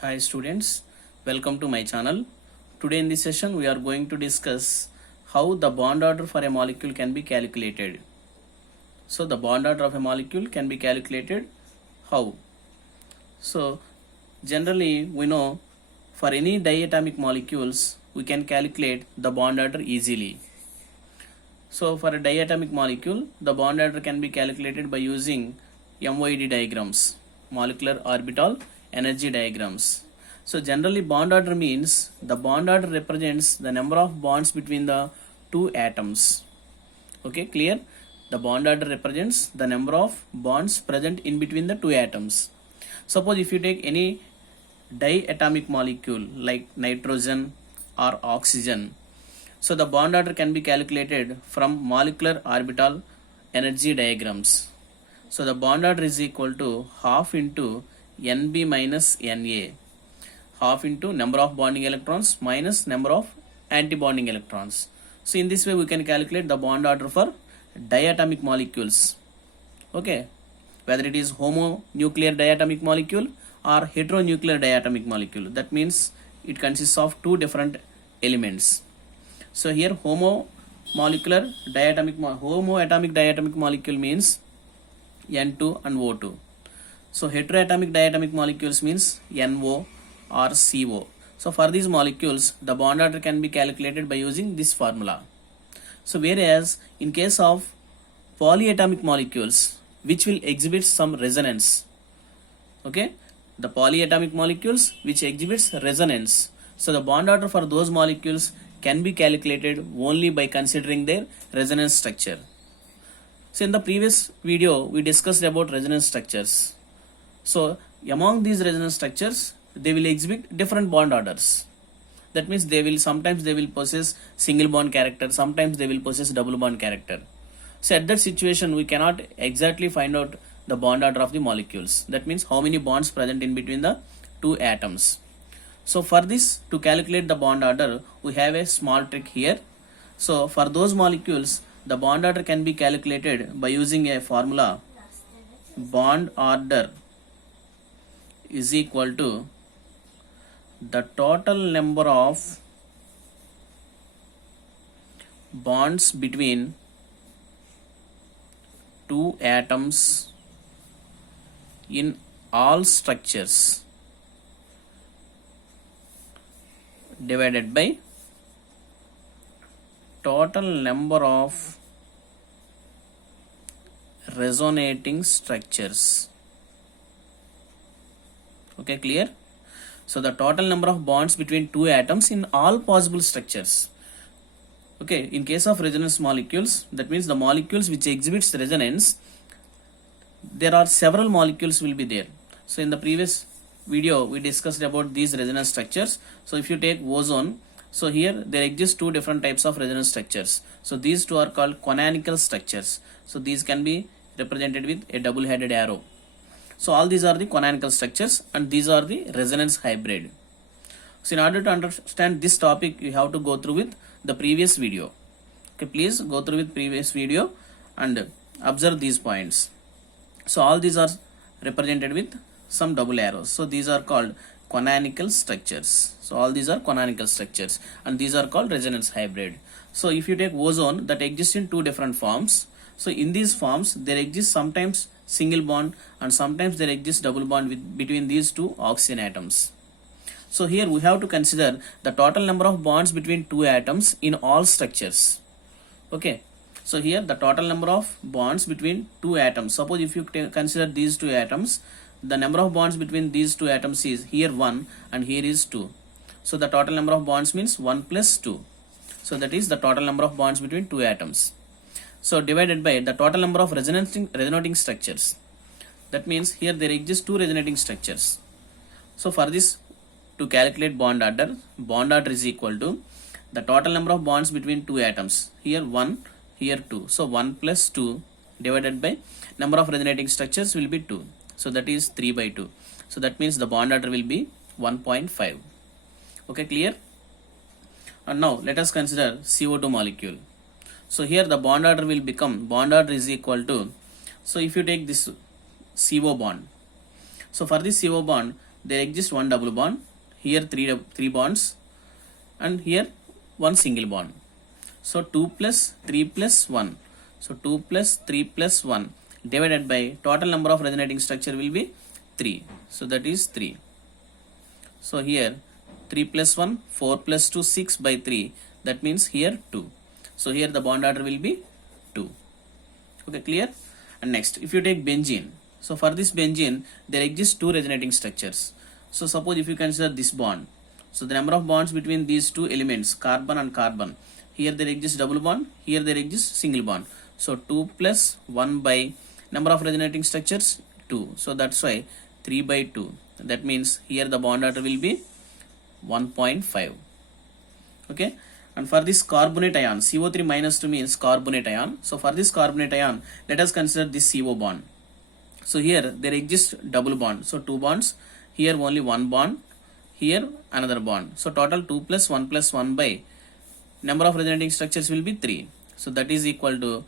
Hi students, welcome to my channel. Today in this session we are going to discuss how the bond order for a molecule can be calculated. So the bond order of a molecule can be calculated how? So generally we know for any diatomic molecules we can calculate the bond order easily. So for a diatomic molecule the bond order can be calculated by using MOED diagrams, molecular orbital energy diagrams. So generally bond order means the bond order represents the number of bonds between the two atoms. Okay, clear? The bond order represents the number of bonds present in between the two atoms. Suppose if you take any diatomic molecule like nitrogen or oxygen, so the bond order can be calculated from molecular orbital energy diagrams. So the bond order is equal to half into NB minus NA, half into number of bonding electrons minus number of anti-bonding electrons. So in this way we can calculate the bond order for diatomic molecules. Okay, whether it is homonuclear diatomic molecule or heteronuclear diatomic molecule, that means it consists of two different elements. So here homoatomic diatomic molecule means N2 and O2. So heteroatomic diatomic molecules means NO or CO. So for these molecules the bond order can be calculated by using this formula. So whereas in case of polyatomic molecules which will exhibit some resonance, okay, the polyatomic molecules which exhibits resonance, so the bond order for those molecules can be calculated only by considering their resonance structure. So in the previous video we discussed about resonance structures. So among these resonance structures they will exhibit different bond orders. That means sometimes they will possess single bond character, sometimes they will possess double bond character. So at that situation we cannot exactly find out the bond order of the molecules. That means how many bonds present in between the two atoms. So for this, to calculate the bond order we have a small trick here. So for those molecules the bond order can be calculated by using a formula. Bond order is equal to the total number of bonds between two atoms in all structures divided by total number of resonating structures. Okay, clear? So the total number of bonds between two atoms in all possible structures. Okay, in case of resonance molecules, that means the molecules which exhibits resonance, there are several molecules will be there. So in the previous video we discussed about these resonance structures. So if you take ozone, so here there exist two different types of resonance structures. So these two are called canonical structures. So these can be represented with a double-headed arrow. So all these are the canonical structures and these are the resonance hybrid. So in order to understand this topic you have to go through with the previous video. Okay, please go through with previous video and observe these points. So all these are represented with some double arrows. So these are called canonical structures. So all these are canonical structures and these are called resonance hybrid. So if you take ozone, that exists in two different forms. So in these forms there exists sometimes single bond and sometimes there exists double bond between these two oxygen atoms. So here we have to consider the total number of bonds between two atoms in all structures. Okay, so here the total number of bonds between two atoms. Suppose if you consider these two atoms, the number of bonds between these two atoms is here 1 and here is 2. So the total number of bonds means 1 plus 2. So that is the total number of bonds between two atoms. So divided by the total number of resonating structures. That means here there exist two resonating structures. So for this, to calculate bond order is equal to the total number of bonds between two atoms. Here 1, here 2. So 1 plus 2 divided by number of resonating structures will be 2. So that is 3 by 2. So that means the bond order will be 1.5. Okay, clear? And now let us consider CO2 molecule. So here the bond order will become, bond order is equal to, so if you take this CO bond, so for this CO bond there exists one double bond, here three bonds, and here one single bond. So 2 plus 3 plus 1. So 2 plus 3 plus 1 divided by total number of resonating structure will be 3. So that is 3. So here 3 plus 1, 4 plus 2, 6 by 3. That means here 2. So here the bond order will be 2. Okay, clear? And next, if you take benzene. So for this benzene, there exist two resonating structures. So suppose if you consider this bond. So the number of bonds between these two elements, carbon and carbon. Here there exists double bond, here there exists single bond. So 2 plus 1 by number of resonating structures 2. So that's why 3 by 2. That means here the bond order will be 1.5. Okay. And for this carbonate ion, CO3 minus 2 means carbonate ion. So for this carbonate ion, let us consider this CO bond. So here there exists double bond. So 2 bonds. Here only one bond. Here another bond. So total 2 plus 1 plus 1 by number of resonating structures will be 3. So that is equal to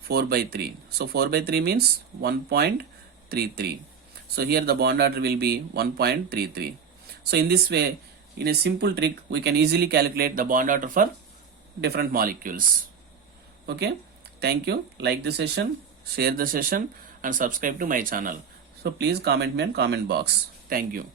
4 by 3. So 4 by 3 means 1.33. So here the bond order will be 1.33. So in this way, in a simple trick, we can easily calculate the bond order for different molecules. Okay. Thank you. Like the session, share the session, and subscribe to my channel. So please comment me in comment box. Thank you.